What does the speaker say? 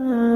Uh...